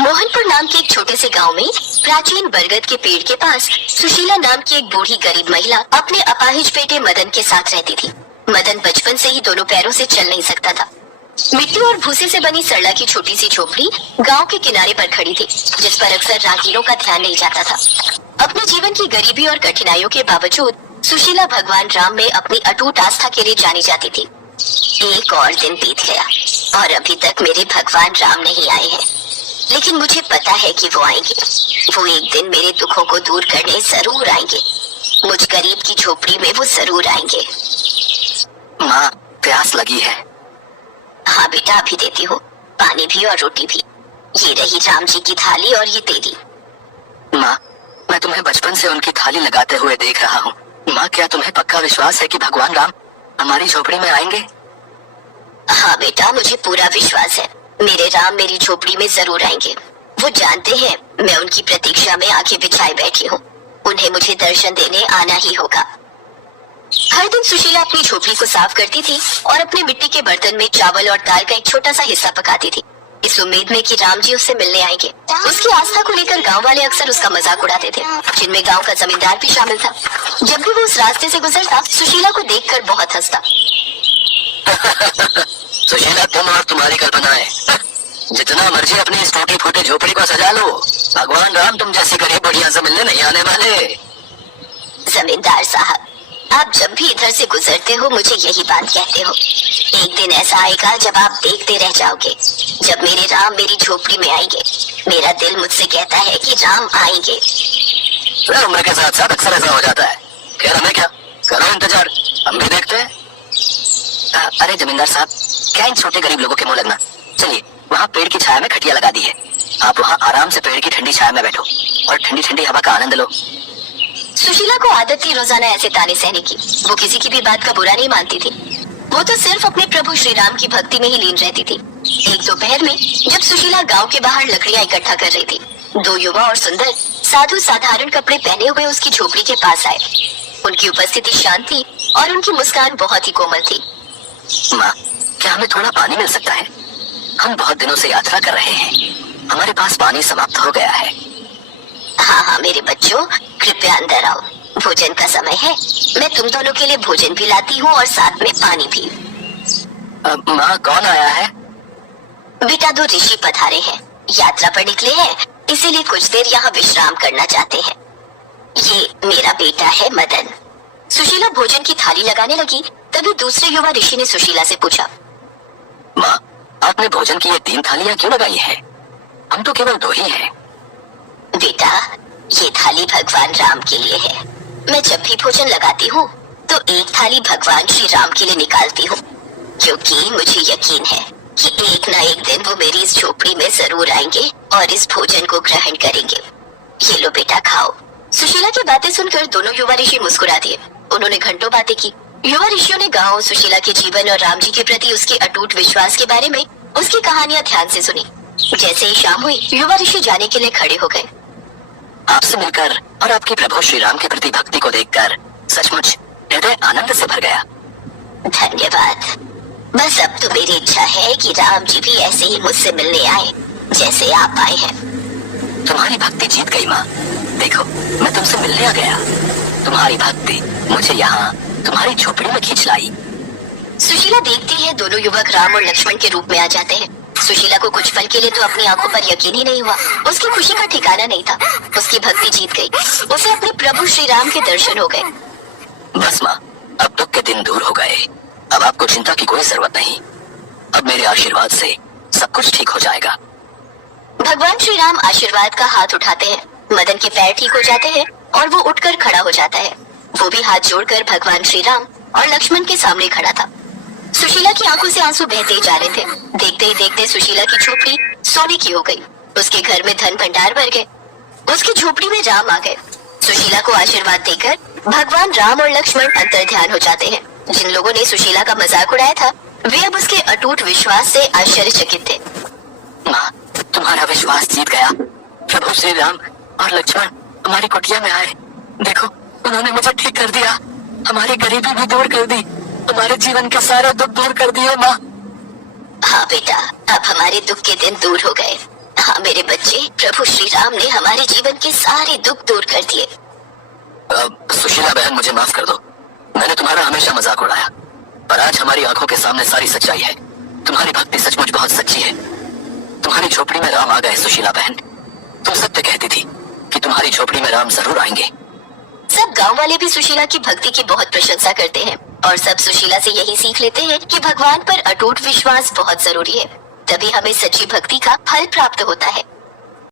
मोहनपुर नाम के एक छोटे से गांव में प्राचीन बरगद के पेड़ के पास सुशीला नाम की एक बूढ़ी गरीब महिला अपने अपाहिज बेटे मदन के साथ रहती थी। मदन बचपन से ही दोनों पैरों से चल नहीं सकता था। मिट्टी और भूसे से बनी सरला की छोटी सी झोपड़ी गांव के किनारे पर खड़ी थी, जिस पर अक्सर राहगीरों का ध्यान नहीं जाता था। अपने जीवन की गरीबी और कठिनाइयों के बावजूद सुशीला भगवान राम में अपनी अटूट आस्था के लिए जानी जाती थी। एक और दिन बीत गया और अभी तक मेरे भगवान राम नहीं आए हैं, लेकिन मुझे पता है कि वो आएंगे। वो एक दिन मेरे दुखों को दूर करने जरूर आएंगे। मुझ गरीब की झोपड़ी में वो जरूर आएंगे। माँ, प्यास लगी है। हाँ बेटा, अभी देती हूँ, पानी भी और रोटी भी। ये रही राम जी की थाली और ये तेरी। माँ, मैं तुम्हें बचपन से उनकी थाली लगाते हुए देख रहा हूँ। माँ, क्या तुम्हें पक्का विश्वास है कि भगवान राम हमारी झोपड़ी में आएंगे? हाँ बेटा, मुझे पूरा विश्वास है। मेरे राम मेरी झोपड़ी में जरूर आएंगे। वो जानते हैं मैं उनकी प्रतीक्षा में आंखें बिछाए बैठी हूँ। उन्हें मुझे दर्शन देने आना ही होगा। हर दिन सुशीला अपनी झोपड़ी को साफ करती थी और अपने मिट्टी के बर्तन में चावल और दाल का एक छोटा सा हिस्सा पकाती थी, इस उम्मीद में कि राम जी उससे मिलने आएंगे। उसकी आस्था को लेकर गांव वाले अक्सर उसका मजाक उड़ाते थे, जिनमें गांव का जमींदार भी शामिल था। जब भी वो उस रास्ते से गुजरता, सुशीला को देखकर बहुत हंसता। सुशीला, तुम और तुम्हारी कल्पनाएं, जितना मर्जी अपनी इस टूटी फूटी झोपड़ी को सजा लो, भगवान राम तुम जैसी गरीब बढ़िया से मिलने नहीं आने वाले। जमींदार साहब, आप जब भी इधर से गुजरते हो मुझे यही बात कहते हो। एक दिन ऐसा आएगा जब आप देखते रह जाओगे, जब मेरे राम मेरी झोपड़ी में आएंगे। मेरा दिल मुझसे कहता है कि राम आएंगे। उम्र के साथ साथ अक्सर ऐसा हो जाता है। खैर, हमें क्या, करो इंतजार, हम भी देखते हैं। अरे जमींदार साहब, क्या इन छोटे गरीब लोगों के मुंह लगना। चलिए, वहाँ पेड़ की छाया में खटिया लगा दी है। आप वहाँ आराम से पेड़ की ठंडी छाया में बैठो और ठंडी ठंडी हवा का आनंद लो। सुशीला को आदत थी रोजाना ऐसे ताने सहने की। वो किसी की भी बात का बुरा नहीं मानती थी। वो तो सिर्फ अपने प्रभु श्री राम की भक्ति में ही लीन रहती थी। एक दोपहर में जब सुशीला गांव के बाहर लकड़ियां इकट्ठा कर रही थी, दो युवा और सुंदर साधु साधारण कपड़े पहने हुए उसकी झोपड़ी के पास आए। उनकी उपस्थिति शांत थी और उनकी मुस्कान बहुत ही कोमल थी। माँ, क्या हमें थोड़ा पानी मिल सकता है? हम बहुत दिनों से यात्रा कर रहे हैं, हमारे पास पानी समाप्त हो गया है। हाँ हाँ मेरे बच्चों, कृपया अंदर आओ। भोजन का समय है। मैं तुम दोनों के लिए भोजन भी लाती हूँ और साथ में पानी भी। माँ, कौन आया है? बेटा, दो ऋषि पधारे हैं, यात्रा पर निकले हैं, इसीलिए कुछ देर यहाँ विश्राम करना चाहते हैं। ये मेरा बेटा है मदन। सुशीला भोजन की थाली लगाने लगी, तभी दूसरे युवा ऋषि ने सुशीला से पूछा, माँ, आपने भोजन की ये 3 थालियाँ क्यों लगाई है? हम तो केवल 2 ही हैं। बेटा, ये थाली भगवान राम के लिए है। मैं जब भी भोजन लगाती हूँ तो एक थाली भगवान श्री राम के लिए निकालती हूँ, क्योंकि मुझे यकीन है कि एक ना एक दिन वो मेरी इस झोपड़ी में जरूर आएंगे और इस भोजन को ग्रहण करेंगे। ये लो बेटा, खाओ। सुशीला की बातें सुनकर दोनों युवा ऋषि मुस्कुरा दिए। उन्होंने घंटों बातें की। युवा ऋषियों ने गाँव, सुशीला के जीवन और राम जी के प्रति उसके अटूट विश्वास के बारे में उसकी कहानियां ध्यान से सुनी। जैसे ही शाम हुई, युवा ऋषि जाने के लिए खड़े हो गए। आपसे मिलकर और आपके प्रभु श्री राम के प्रति भक्ति को देखकर सचमुच हृदय आनंद से भर गया। धन्यवाद। बस अब तो मेरी इच्छा है कि राम जी भी ऐसे ही मुझसे मिलने आए जैसे आप आए हैं। तुम्हारी भक्ति जीत गई माँ। देखो, मैं तुमसे मिलने आ गया। तुम्हारी भक्ति मुझे यहाँ तुम्हारी झोपड़ी में खींच लाई। सुशीला देखती है दोनों युवक राम और लक्ष्मण के रूप में आ जाते हैं। सुशीला को कुछ पल के लिए तो अपनी आंखों पर यकीन ही नहीं हुआ। उसकी खुशी का ठिकाना नहीं था। उसकी भक्ति जीत गई। उसे अपने प्रभु श्री राम के दर्शन हो गए। बस माँ, अब दुख के दिन दूर हो गए। अब आपको चिंता की कोई जरूरत नहीं। अब मेरे आशीर्वाद से सब कुछ ठीक हो जाएगा। भगवान श्री राम आशीर्वाद का हाथ उठाते हैं। मदन के पैर ठीक हो जाते हैं और वो उठकर खड़ा हो जाता है। वो भी हाथ जोड़कर भगवान श्री राम और लक्ष्मण के सामने खड़ा था। सुशीला की आंखों से आंसू बहते जा रहे थे। देखते ही देखते सुशीला की झोपड़ी सोने की हो गई। उसके घर में धन भंडार भर गए। उसकी झोपड़ी में राम आ गए। सुशीला को आशीर्वाद देकर भगवान राम और लक्ष्मण अंतर ध्यान हो जाते हैं। जिन लोगों ने सुशीला का मजाक उड़ाया था, वे अब उसके अटूट विश्वास से आश्चर्यचकित थे। माँ, तुम्हारा विश्वास जीत गया। प्रभु श्री राम और लक्ष्मण हमारी कुटिया में आए। देखो, उन्होंने मुझे ठीक कर दिया। हमारी गरीबी भी दूर कर दी। हमारे जीवन के सारे दुख दूर कर दिए माँ। हाँ बेटा, अब हमारे दुख के दिन दूर हो गए। हाँ, हाँ मेरे बच्चे, प्रभु श्री राम ने हमारे जीवन के सारे दुख दूर कर दिए। सुशीला बहन, मुझे माफ कर दो। मैंने तुम्हारा हमेशा मजाक उड़ाया, पर आज हमारी आंखों के सामने सारी सच्चाई है। तुम्हारी भक्ति सचमुच बहुत सच्ची है। तुम्हारी झोपड़ी में राम आ गए सुशीला बहन। तुम सत्य कहती थी कि तुम्हारी झोपड़ी में राम जरूर आएंगे। सब गांव वाले भी सुशीला की भक्ति की बहुत प्रशंसा करते हैं और सब सुशीला से यही सीख लेते हैं कि भगवान पर अटूट विश्वास बहुत जरूरी है, तभी हमें सच्ची भक्ति का फल प्राप्त होता है।